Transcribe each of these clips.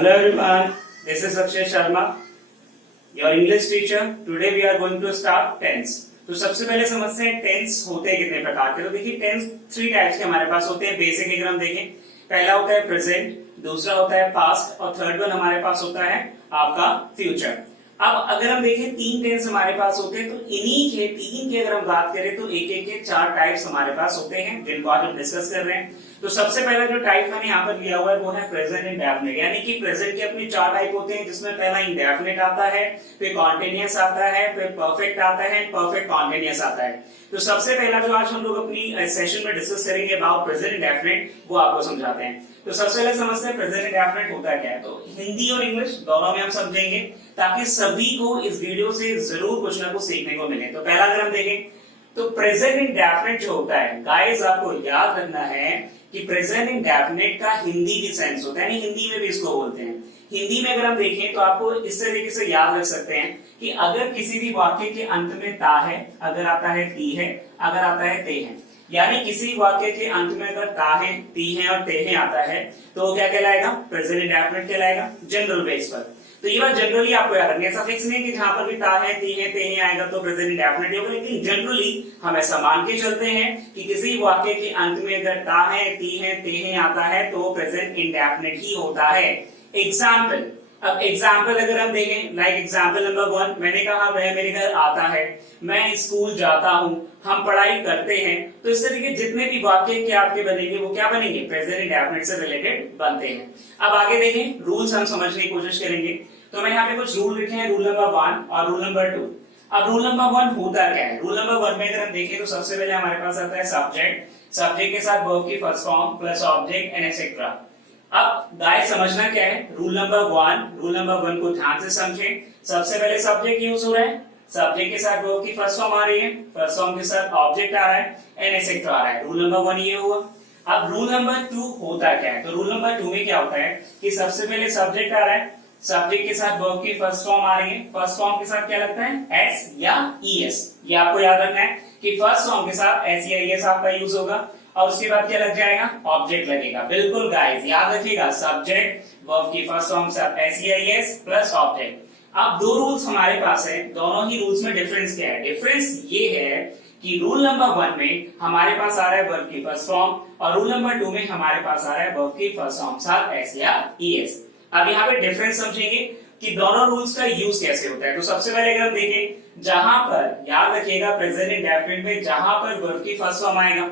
Hello everyone, this is Akshay Sharma, your English teacher. Today we are going to start tense. तो सबसे पहले समझते हैं tense होते हैं कितने प्रकार के। तो देखिए टेंस 3 टाइप्स के हमारे पास होते हैं। बेसिक अगर हम देखें, पहला होता है प्रेजेंट, दूसरा होता है पास्ट और थर्ड वन हमारे पास होता है आपका फ्यूचर। अब अगर हम देखें 3 टेंस हमारे पास होते हैं, तो इन्हीं के 3 की अगर हम बात करें तो एक एक के 4 टाइप्स हमारे पास होते हैं जिनको आज हम डिस्कस कर रहे हैं। तो सबसे पहला जो टाइप मैंने यहाँ पर लिया हुआ है वो है प्रेजेंट इंडेफिनिट, यानी कि प्रेजेंट के अपने 4 टाइप होते हैं, जिसमें पहला इंडेफिनिट आता है, फिर कॉन्टिन्यूअस आता है, फिर परफेक्ट आता है, परफेक्ट कॉन्टिन्यूअस आता है। तो सबसे पहला जो आज हम लोग अपनी सेशन में डिस्कस करेंगे अबाउट प्रेजेंट इंडेफिनिट, वो आपको समझाते हैं। तो सबसे पहले समझते हैं प्रेजेंट इंडेफिनिट होता क्या है। तो हिंदी और इंग्लिश दोनों में हम समझेंगे ताकि सभी को इस वीडियो से जरूर कुछ ना कुछ सीखने को मिले। तो पहला अगर हम देखें तो प्रेजेंट इंडेफिनिट जो होता है, गाइस आपको याद रखना है कि प्रेजेंट इंडेफिनिट का हिंदी भी सेंस होता है, यानी हिंदी में भी इसको बोलते हैं। हिंदी में अगर हम देखें तो आपको इस तरीके से याद रख सकते हैं कि अगर किसी भी वाक्य के अंत में ता है, अगर आता है ती है, अगर आता है ते है, यानी किसी वाक्य के अंत में अगर ता है, ती है और ते है आता है तो वो क्या कहलाएगा? प्रेजेंट इंडेफिनिट कहलाएगा जनरल बेस पर। तो ये बात जनरली आपको याद रखनी है, ऐसा फिक्स नहीं कि जहां पर भी ता है, ती है, ते है आएगा तो प्रेजेंट इंडेफिनिट होगा, लेकिन जनरली हम ऐसा मान के चलते हैं कि किसी वाक्य के अंत में अगर ता है, ती है, ते है आता है तो प्रेजेंट इंडेफिनिट ही होता है। एग्जाम्पल, अब एग्जाम्पल अगर हम देखें, लाइक एग्जाम्पल नंबर 1, मैंने कहा वह मेरे घर आता है, मैं स्कूल जाता हूं, हम पढ़ाई करते हैं। तो इस तरीके जितने भी वाक्य के आपके बनेंगे वो क्या बनेंगे? प्रेजेंट इंडेफिनिट से रिलेटेड बनते हैं। अब आगे देखें, रूल्स हम समझने की कोशिश करेंगे। तो मैं यहाँ पे कुछ रूल लिखे हैं, रूल नंबर 1 और रूल नंबर 2। अब रूल नंबर 1 होता क्या है? रूल नंबर 1 में अगर हम देखें तो सबसे पहले हमारे पास आता है सब्जेक्ट, सब्जेक्ट के साथ वर्ब की first form plus object and etcetera. अब गाइस समझना क्या है रूल नंबर 1, रूल नंबर 1 को ध्यान से समझें। सबसे पहले सब्जेक्ट यूज हो रहा है, सब्जेक्ट के साथ वर्ब की फर्स्ट फॉर्म आ रही है, फर्स्ट फॉर्म के साथ ऑब्जेक्ट आ रहा है एंड एक्सेट्रा आ रहा है। रूल नंबर 1 ये हुआ। अब रूल नंबर 2 होता क्या है? तो रूल नंबर 2 में क्या होता है कि सबसे पहले सब्जेक्ट आ रहा है, सब्जेक्ट के साथ वर्ब की फर्स्ट फॉर्म आ रही है, फर्स्ट फॉर्म के साथ क्या लगता है? एस या ईएस। ये आपको याद रखना है कि फर्स्ट फॉर्म के साथ एस या ईएस आपका यूज होगा और उसके बाद क्या लग जाएगा? ऑब्जेक्ट लगेगा। बिल्कुल गाइस याद रखिएगा, सब्जेक्ट वर्ब की फर्स्ट फॉर्म के साथ एस या ईएस प्लस ऑब्जेक्ट। अब 2 रूल्स हमारे पास है, दोनों ही रूल्स में डिफरेंस क्या है? डिफरेंस ये है कि रूल नंबर 1 में हमारे पास आ रहा है वर्ब की फर्स्ट फॉर्म और रूल नंबर 2 में हमारे पास आ रहा है वर्ब की फर्स्ट फॉर्म साथ एस या ईएस। अब यहाँ पे डिफरेंस समझेंगे कि दोनों रूल्स का यूज कैसे होता है। तो सबसे पहले अगर हम देखें, जहां पर याद रखिएगा प्रेजेंट इंडेफिनिट में जहां पर वर्ब की फर्स्ट फॉर्म आएगा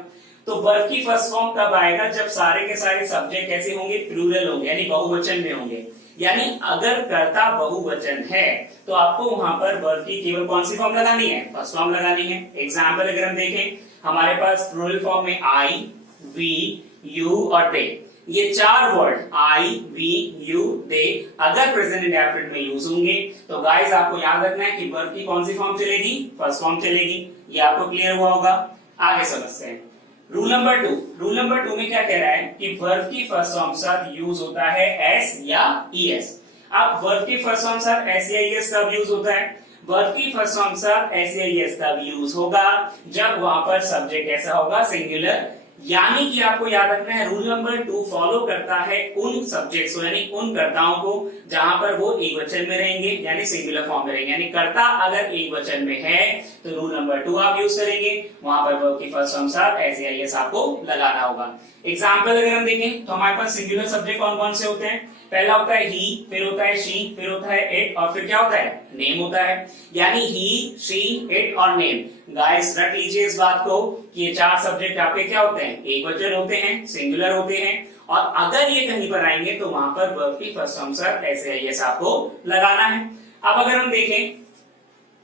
तो वर्ब की फर्स्ट फॉर्म कब आएगा? जब सारे के सारे सब्जेक्ट कैसे होंगे? प्लूरल होंगे, यानी बहुवचन में होंगे। यानी अगर कर्ता बहुवचन है तो आपको वहां पर वर्ब की केवल कौन सी फॉर्म लगानी है? फर्स्ट फॉर्म लगानी है। एग्जाम्पल अगर हम देखें, हमारे पास प्लूरल फॉर्म में आई, वी, यू और दे, ये 4 वर्ड आई, वी, यू, दे अगर प्रेजेंट इंडेफिनिट में यूज होंगे तो गाइस आपको याद रखना है कि वर्ब की कौन सी फॉर्म चलेगी? फर्स्ट फॉर्म चलेगी। ये आपको क्लियर हुआ होगा। आगे समझते हैं रूल नंबर 2। रूल नंबर 2 में क्या कह रहा है कि वर्ब की फर्स्ट फॉर्म साथ यूज होता है एस या ईएस। अब वर्ब की फर्स्ट फॉर्म साथ एस या ईएस कब यूज होता है? वर्ब की फर्स्ट फॉर्म साथ एस या ईएस तब यूज होगा जब वहां पर सब्जेक्ट कैसा होगा? सिंगुलर। यानी कि आपको याद रखना है रूल नंबर 2 फॉलो करता है उन सब्जेक्ट्स को, यानी उन कर्ताओं को जहां पर वो एक वचन में रहेंगे, यानी सिंगुलर फॉर्म में रहेंगे। यानी कर्ता अगर एक वचन में है तो रूल नंबर 2 आप यूज करेंगे, वहां पर वर्ब की फर्स्ट फॉर्म साथ एस या ईएस आपको लगाना होगा। एग्जाम्पल अगर हम देखें तो हमारे पास सिंगुलर सब्जेक्ट कौन कौन से होते हैं? पहला होता है ही, फिर होता है शी, फिर होता है इट और फिर क्या होता है? नेम होता है। यानी ही, शी, इट और नेम। गाइस रट लीजिए इस बात को कि ये 4 सब्जेक्ट आपके क्या होते हैं? एक वचन होते हैं, सिंगुलर होते हैं और अगर ये कहीं पर आएंगे तो वहां पर वर्ब की फर्स्ट फॉर्म साथ एस या ईएस आपको लगाना है। अब अगर हम देखें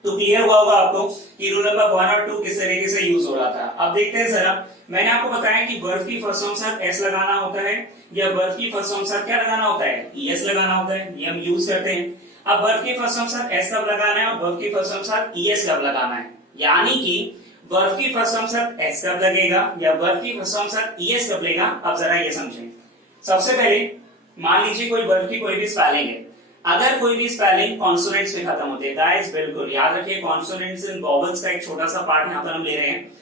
तो क्लियर हुआ होगा आपको कि रूल नंबर 1 और 2 किस तरीके से यूज हो रहा था। अब देखते हैं जरा, मैंने आपको बताया कि वर्ब की फर्स्ट फॉर्म साथ एस लगाना होता है या वर्ब की फर्स्ट फॉर्म साथ क्या लगाना होता है? ईएस लगाना होता है। ये हम यूज करते हैं। अब वर्ब की फर्स्ट फॉर्म साथ एस कब लगाना है और वर्ब की फर्स्ट फॉर्म साथ ईएस कब लगाना है? यानी कि वर्ब की फर्स्ट फॉर्म साथ एस कब लगेगा या वर्ब की फर्स्ट फॉर्म साथ ईएस कब लगेगा? अब जरा ये समझें। सबसे पहले मान लीजिए कोई वर्ब की कोई भी स्पेलिंग है, अगर कोई भी स्पेलिंग कॉन्सोनेंट्स में खत्म होती है, गाइस बिल्कुल याद रखिए कॉन्सोनेंट्स एंड वोवेल्स का एक छोटा सा पार्ट यहाँ पर हम ले रहे हैं।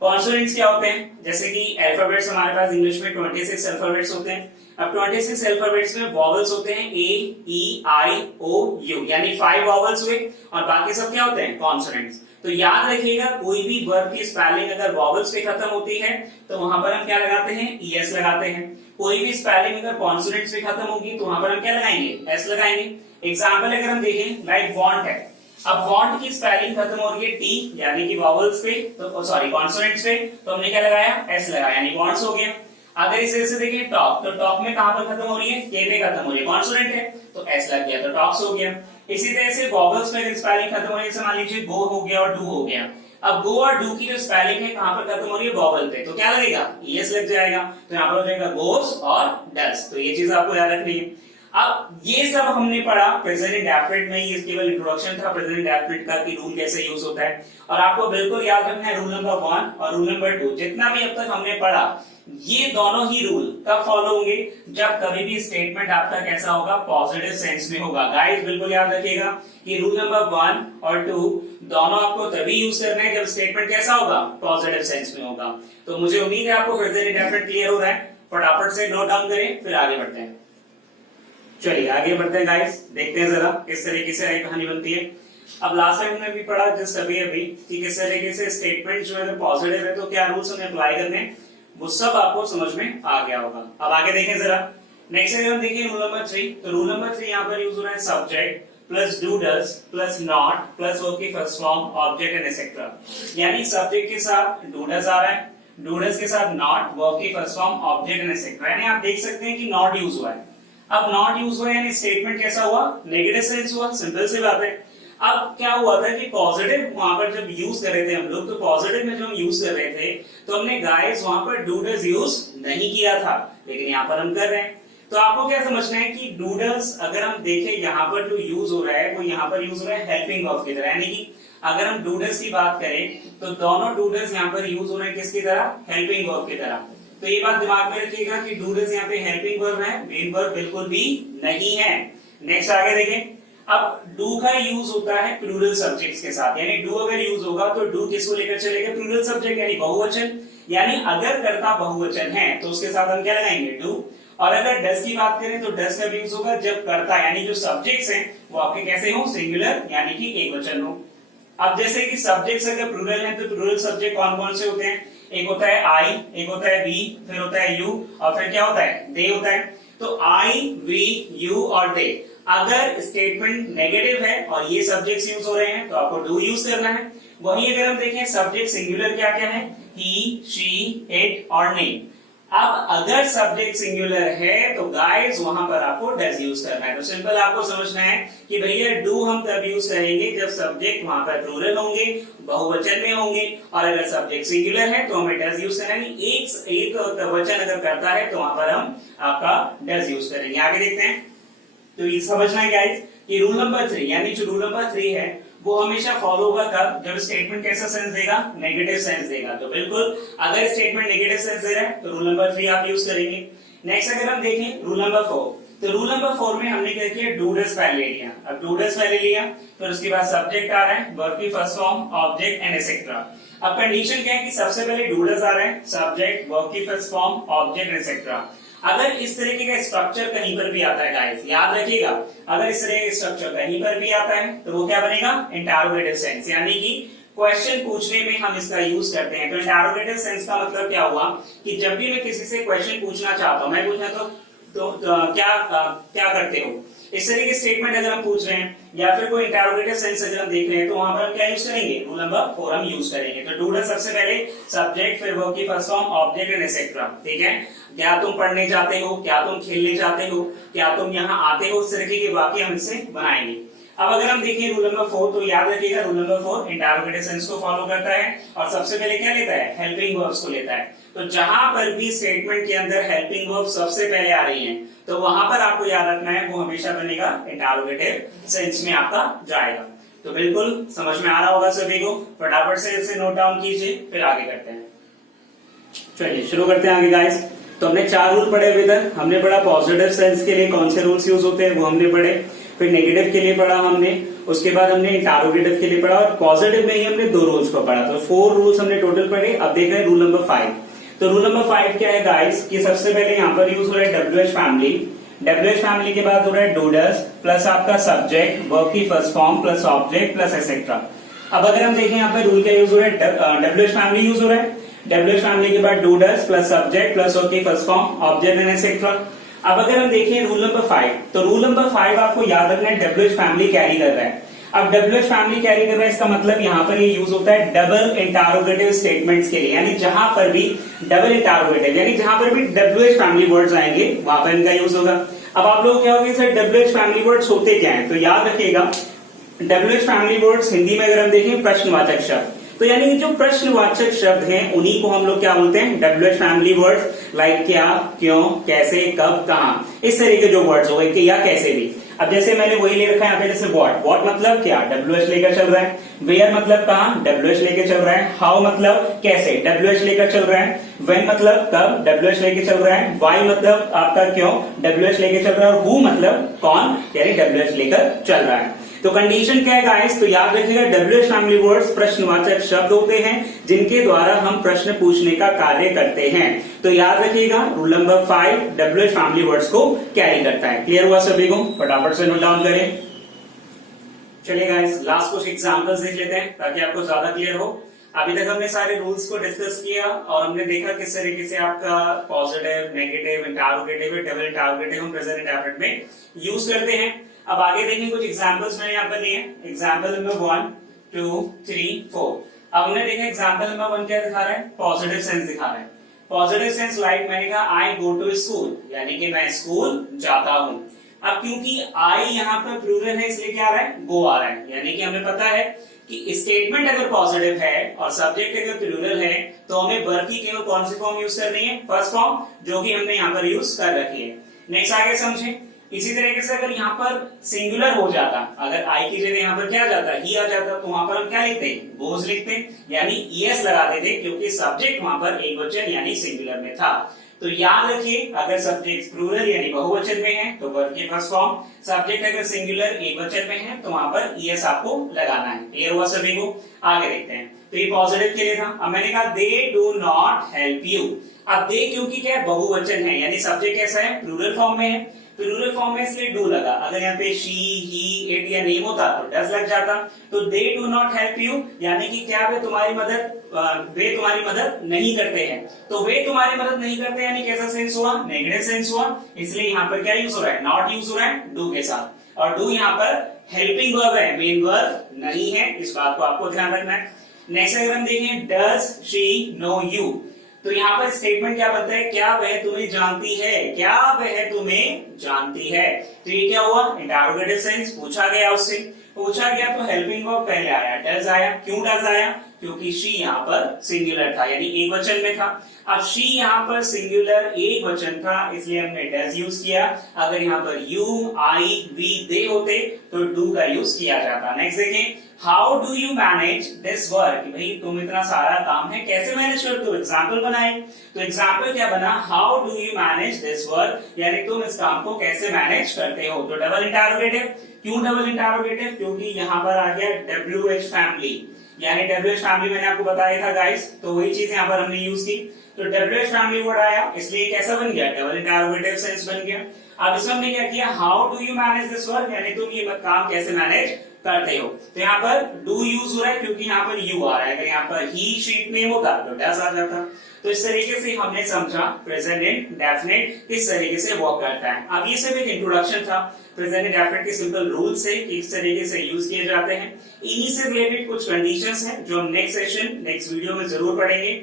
कॉन्सोनेंट्स क्या होते हैं? जैसे कि अल्फाबेट्स हमारे पास इंग्लिश में 26 अल्फाबेट्स होते हैं। अब 26 अल्फाबेट्स में वॉवल्स होते हैं ए, ई, आई, ओ, यू, यानी 5 वॉवल्स हुए और बाकी सब क्या होते हैं? कॉन्सोनेंट्स। तो याद रखिएगा कोई भी वर्ब की स्पेलिंग अगर वॉवल्स पे खत्म होती है तो वहां पर हम क्या लगाते हैं? ईएस लगाते हैं। कोई भी स्पेलिंग अगर कॉन्सोनेंट्स पे खत्म होगी तो वहां पर हम क्या लगाएंगे? एस लगाएंगे। एग्जाम्पल अगर हम देखें लाइक वांट है, अब वांट की स्पेलिंग खत्म हो रही है टी यानी कि वॉवल्स पे, तो सॉरी कॉन्सोनेंट्स पे, तो हमने क्या लगाया? एस लगाया यानी वांट्स हो गया। अगर इसे से देखें टॉक, तो टॉक में कहां पर खत्म हो रही है? के पे खत्म हो रही है, कॉन्सोनेंट है तो एस लग गया तो टॉक्स हो गया। इसी तरह से वॉवल्स में स्पेलिंग खत्म हो रही है, जैसे मान लीजिए गो हो गया और डू हो गया। अब गो और डू की जो स्पेलिंग है कहां पर खत्म हो रही है? वॉवल पे, तो क्या लगेगा? ईएस लग जाएगा, तो यहाँ पर हो जाएगा गोस और डस। तो ये चीज आपको याद रखनी है। अब ये सब हमने पढ़ा प्रेजेंट इंडेफिनिट में, ये केवल इंट्रोडक्शन था प्रेजेंट इंडेफिनिट का कि रूल कैसे यूज होता है। और आपको बिल्कुल याद रखना है रूल नंबर 1 और रूल नंबर 2 जितना भी अब तक हमने पढ़ा, ये दोनों ही रूल कब फॉलो होंगे? जब कभी भी स्टेटमेंट आपका कैसा होगा? पॉजिटिव सेंस में होगा। गाइस बिल्कुल याद रखिएगा कि रूल नंबर 1 और 2 दोनों आपको तभी यूज करना है जब स्टेटमेंट कैसा होगा? पॉजिटिव सेंस में होगा। तो मुझे उम्मीद है आपको प्रेजेंट इंडेफिनिट क्लियर हो रहा है। फटाफट से नोट डाउन करें फिर आगे बढ़ते हैं। चलिए आगे बढ़ते हैं गाइस, देखते हैं जरा किस तरीके से कहानी बनती है। अब लास्ट टाइम हमने भी पढ़ा जस्ट अभी कि किस तरीके से स्टेटमेंट जो है पॉजिटिव है तो क्या रूल्स हमें अप्लाई करने हैं, वो सब आपको समझ में आ गया होगा। अब आगे देखें जरा। नेक्स्ट अगर हम देखें रूल नंबर 3, तो रूल नंबर 3 यहाँ पर यूज हो रहा है subject plus do does plus not plus verb की first form object and etcetera. यानी सब्जेक्ट के साथ डू डज आ रहा है, डू डज के साथ नॉट, वर्ब की first form object and etcetera. यानी आप देख सकते हैं कि नॉट यूज हुआ है। अब नॉट यूज हुआ यानी स्टेटमेंट कैसा हुआ? नेगेटिव सेंस हुआ, सिंपल सी बात है। अब क्या हुआ था कि पॉजिटिव वहां पर जब यूज कर रहे थे हम लोग, तो पॉजिटिव में जब हम यूज कर रहे थे तो हमने गाइस वहां पर डू डज यूज नहीं किया था, लेकिन यहाँ पर हम कर रहे हैं। तो आपको क्या समझना है कि डू डज अगर हम देखें यहाँ पर जो यूज हो रहा है वो यहाँ पर यूज हो रहा है हेल्पिंग वर्ब की तरह। यानी कि अगर हम डू डज की बात करें तो दोनों डू डज यहाँ पर यूज हो रहे हैं किसकी तरह? हेल्पिंग वर्ब की तरह। तो ये बात दिमाग में रखिएगा कि डू डज यहाँ पे हेल्पिंग वर्ब है, मेन वर्ब बिल्कुल भी नहीं है। नेक्स्ट आगे देखें। अब डू का यूज होता है प्लूरल सब्जेक्ट्स के साथ, यानी डू अगर यूज होगा तो डू किसको लेकर चलेगा? प्लूरल सब्जेक्ट यानी बहुवचन। यानी अगर कर्ता बहुवचन है तो उसके साथ हम क्या लगाएंगे? डू। और अगर डज की बात करें तो डज का यूज होगा जब कर्ता यानी जो सब्जेक्ट्स हैं वो आपके कैसे हो? सिंगुलर यानी कि एक वचन हो। अब जैसे कि सब्जेक्ट्स अगर प्लूरल हैं तो प्लूरल सब्जेक्ट कौन कौन से होते हैं? एक होता है आई, एक होता है वी, फिर होता है यू और फिर क्या होता है? दे होता है। तो आई, वी, यू और दे। अगर स्टेटमेंट नेगेटिव है और ये सब्जेक्ट्स यूज हो रहे हैं तो आपको डू यूज करना है। वहीं अगर हम देखें सब्जेक्ट सिंगुलर क्या क्या है? ही, शी, इट और नेम। अब अगर सब्जेक्ट सिंगुलर है तो गाइस वहां पर आपको डज यूज करना है। तो सिंपल आपको समझना है कि भैया डू हम तब यूज करेंगे जब सब्जेक्ट वहां पर प्लूरल होंगे, बहुवचन में होंगे, और अगर सब्जेक्ट सिंगुलर है तो हमें डज यूज करना है। एक वचन अगर करता है तो वहां पर हम आपका डज यूज करेंगे। आगे देखते हैं। तो ये समझना है गाइस कि रूल नंबर 3 यानी जो रूल नंबर 3 है वो हमेशा फॉलो होगा कब? जब स्टेटमेंट कैसा सेंस देगा? नेगेटिव सेंस देगा। तो बिल्कुल अगर स्टेटमेंट नेगेटिव सेंस दे रहा है तो रूल नंबर 3 आप यूज करेंगे। नेक्स्ट अगर हम देखें रूल नंबर 4, तो रूल नंबर 4 में हमने क्या किया? डू डज पहले लिया। अब डू डज पहले लिया फिर उसके बाद सब्जेक्ट आ रहा है, वर्ब की first form, object and etcetera. अब कंडीशन क्या है कि सबसे पहले डू डज आ रहा है, सब्जेक्ट, वर्ब की first form, object and etcetera. अगर इस तरीके का स्ट्रक्चर कहीं पर भी आता है गाइस, याद रखिएगा, अगर इस तरह का स्ट्रक्चर कहीं पर भी आता है तो वो क्या बनेगा? इंटरोगेटिव सेंस, यानी कि क्वेश्चन पूछने में हम इसका यूज करते हैं। तो इंटरोगेटिव सेंस का मतलब क्या हुआ कि जब भी मैं किसी से क्वेश्चन पूछना चाहता हूं, मैं पूछना तो क्या करते हो, इस तरह के स्टेटमेंट अगर हम पूछ रहे हैं या फिर कोई इंटरोगेटिव सेंस अगर हम देख रहे हैं तो वहां पर हम क्या यूज करेंगे? रूल नंबर 4 हम यूज करेंगे। तो डू डज सबसे पहले सब्जेक्ट, फिर वर्ब की first form, object and etcetera. ठीक है? क्या तुम पढ़ने जाते हो, क्या तुम खेलने जाते हो, क्या तुम यहाँ आते हो, इस तरीके के वाक्य हम इससे बनाएंगे। अब अगर हम देखें रूल नंबर 4, तो याद रखिएगा रूल नंबर 4 इंटरोगेटिव सेंस को फॉलो करता है और सबसे पहले क्या लेता है? हेल्पिंग वर्ब्स को लेता है। तो जहां पर भी स्टेटमेंट के अंदर हेल्पिंग वर्ब सबसे पहले आ रही हैं तो वहां पर आपको याद रखना है वो हमेशा बनेगा इंटरोगेटिव सेंस में आपका जाएगा। तो बिल्कुल समझ में आ रहा होगा सभी को। फटाफट से इसे नोट डाउन कीजिए फिर आगे करते हैं। चलिए शुरू करते हैं आगे गाइस। तो हमने 4 रूल पढ़े अभी तक। हमने पढ़ा पॉजिटिव सेंस के लिए कौन से रूल्स यूज होते हैं वो हमने पढ़े, फिर नेगेटिव के लिए पढ़ा हमने, उसके बाद हमने इंटरोगेटिव के लिए पढ़ा और पॉजिटिव में ही हमने 2 रूल्स को पढ़ा। तो 4 रूल्स हमने टोटल पढ़े। अब देख रहे हैं रूल नंबर 5। तो रूल नंबर 5 क्या है गाइस कि सबसे पहले यहाँ पर यूज हो रहा है WH फैमिली। WH फैमिली के बाद हो रहा है डू डज प्लस आपका सब्जेक्ट, वर्ब की first form plus object plus etcetera. अब अगर हम देखें यहाँ पे रूल क्या यूज हो रहा है, WH फैमिली यूज हो रहा है। WH फैमिली के बाद do does plus subject plus verb की first form, object and etcetera. अब अगर हम देखें रूल नंबर 5, तो रूल नंबर 5 आपको याद रखना है WH फैमिली कैरी कर रहा है। अब WH फैमिली कैरी कर रहा है इसका मतलब यहाँ पर ये यूज होता है डबल इंटरोगेटिव स्टेटमेंट्स के लिए, यानी जहां पर भी डबल इंटरोगेटिव यानी जहां पर भी WH फैमिली वर्ड्स आएंगे वहां पर इनका यूज होगा। अब आप लोग क्या होगा सर WH फैमिली वर्ड्स होते क्या है, तो याद रखिएगा WH फैमिली वर्ड्स हिंदी में अगर हम देखें प्रश्नवाचक शब्द, तो यानी जो प्रश्नवाचक शब्द हैं उन्हीं को हम लोग क्या बोलते हैं WH फैमिली वर्ड्स, लाइक क्या, क्यों, कैसे, कब, कहां, इस तरह के जो वर्ड्स हो गए कि या कैसे भी। अब जैसे मैंने वही ले रखा है यहाँ पे, जैसे व्हाट मतलब क्या, WH लेकर चल रहा है। वेयर मतलब कहां, WH लेकर चल रहा है। हाउ मतलब कैसे, WH लेकर चल रहा है। व्हेन मतलब कब, WH लेकर चल रहा है। व्हाई मतलब आपका क्यों, WH लेकर चल रहा है। और हु मतलब कौन, यानी WH लेकर चल रहा है। तो कंडीशन क्या है गाइस, तो याद रखिएगा WH फैमिली वर्ड्स प्रश्नवाचक शब्द होते हैं जिनके द्वारा हम प्रश्न पूछने का कार्य करते हैं। तो याद रखिएगा rule number 5 WH family words को कैरी करता है। क्लियर हुआ सभी को, फटाफट से नोट डाउन करें। चलिए गाइस लास्ट कुछ एग्जांपल्स देख लेते हैं ताकि आपको ज्यादा क्लियर हो। अभी तक हमने सारे रूल्स को डिस्कस किया और हमने देखा किस तरीके से आपका positive, negative, interrogative, double interrogative हम प्रेजेंट इंडेफिनिट में यूज करते हैं। अब आगे देखें कुछ एग्जांपल्स मैंने यहाँ पर लिए। Example number 1, 2, 3, 4। अब हमने देखा एग्जांपल नंबर 1 क्या दिखा रहा है, पॉजिटिव सेंस दिखा रहा है। पॉजिटिव सेंस लाइक मैंने कहा आई गो टू स्कूल, यानी कि मैं स्कूल जाता हूं। अब क्योंकि आई यहाँ पर प्लूरल है इसलिए क्या आ रहा है, गो आ रहा है, यानी कि हमें पता है कि स्टेटमेंट अगर पॉजिटिव है और सब्जेक्ट अगर प्लूरल है तो हमें वर्ब की केवल कौन सी फॉर्म यूज करनी है, फर्स्ट फॉर्म, जो कि हमने यहाँ पर यूज कर रखी है। नेक्स्ट आगे समझें। इसी तरीके से अगर यहाँ पर सिंगुलर हो जाता, अगर आई की जगह यहाँ पर क्या आ जाता, ही आ जाता, तो वहां पर हम क्या लिखते, गोज लिखते, यानी ईएस लगा देते क्योंकि सब्जेक्ट वहां पर एक वचन यानी सिंगुलर में था। तो याद रखिए अगर सब्जेक्ट प्लूरल यानी बहुवचन में है तो वर्ब की फर्स्ट फॉर्म, सब्जेक्ट अगर सिंगुलर एक वचन में है तो वहां पर ईएस आपको लगाना है। क्लियर हुआ सभी को, आगे देखते हैं। तो ये पॉजिटिव के लिए था। अब मैंने कहा they do not help you. अब दे क्योंकि क्या है, बहुवचन है, यानी सब्जेक्ट कैसा है, प्लूरल फॉर्म में है, प्लूरल फॉर्म में इसलिए डू लगा। अगर यहाँ पे शी, ही, इट या नेम होता तो डज लग जाता। तो they do not help you यानी कि क्या वे तुम्हारी मदद नहीं करते हैं। तो वे तुम्हारी मदद नहीं करते यानी कैसा सेंस हुआ, नेगेटिव सेंस हुआ, इसलिए यहाँ पर क्या यूज हो रहा है, नॉट यूज हो रहा है डू के साथ। और डू यहाँ पर हेल्पिंग वर्ब है, मेन वर्ब नहीं है, इस बात को आपको ध्यान रखना है। नेक्स्ट अगर हम देखें डज शी नो यू, तो यहाँ पर स्टेटमेंट क्या बनता है, क्या वह तुम्हें जानती है, क्या वह तुम्हें जानती है। तो ये क्या हुआ, इंटरोगेटिव सेंस, पूछा गया उससे, पूछा गया तो हेल्पिंग वर्ब पहले आया, डज आया। क्यों डज आया, क्योंकि शी यहाँ पर सिंगुलर था यानी एक वचन में था। अब शी यहाँ पर सिंगुलर एक वचन था इसलिए हमने डज यूज किया। अगर यहाँ पर यू, आई, वी, दे होते तो डू का यूज किया जाता। नेक्स्ट देखें, how do you manage this work, भाई तुम इतना सारा काम है कैसे मैनेज करते हो, एग्जाम्पल बनाए। तो एग्जाम्पल क्या बना, how do you manage this work, यानी तुम इस काम को कैसे मैनेज करते हो। तो डबल इंटरोगेटिव, क्यों डबल इंटरोगेटिव, क्योंकि यहाँ पर आ गया WH फैमिली, यानी WH फैमिली मैंने आपको बताया था गाइस, तो वही चीज यहाँ पर हमने यूज की। तो WH फैमिली वर्ड आया इसलिए कैसा बन गया, डबल इंटरोगेटिव सेंस बन गया। अब इसमें हमने क्या किया, how do you manage this work, यानी तुम ये काम कैसे मैनेज करते हो। तो यहाँ पर डू यूज हो रहा है क्योंकि यहाँ पर यू आ रहा है, अगर यहाँ पर ही शीट नेम होता तो डज आ जाता। तो इस तरीके से हमने समझा प्रेजेंट इंडेफिनिट किस तरीके से वर्क करता है। अब ये सिर्फ एक इंट्रोडक्शन था प्रेजेंट इंडेफिनिट के सिंपल रूल से कि इस तरीके से यूज किए जाते हैं। इन्हीं से रिलेटेड कुछ कंडीशंस हैं जो हम नेक्स्ट सेशन, नेक्स्ट वीडियो में जरूर पढ़ेंगे।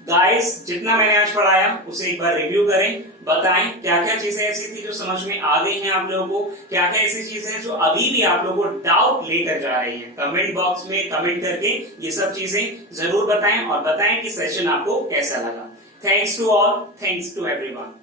गाइस जितना मैंने आज पढ़ाया उसे एक बार रिव्यू करें, बताएं क्या क्या चीजें ऐसी थी जो समझ में आ गई हैं आप लोगों को, क्या क्या ऐसी चीजें हैं जो अभी भी आप लोगों को डाउट लेकर जा रही हैं। कमेंट बॉक्स में कमेंट करके ये सब चीजें जरूर बताएं और बताएं कि सेशन आपको कैसा लगा। Thanks to all, thanks to everyone.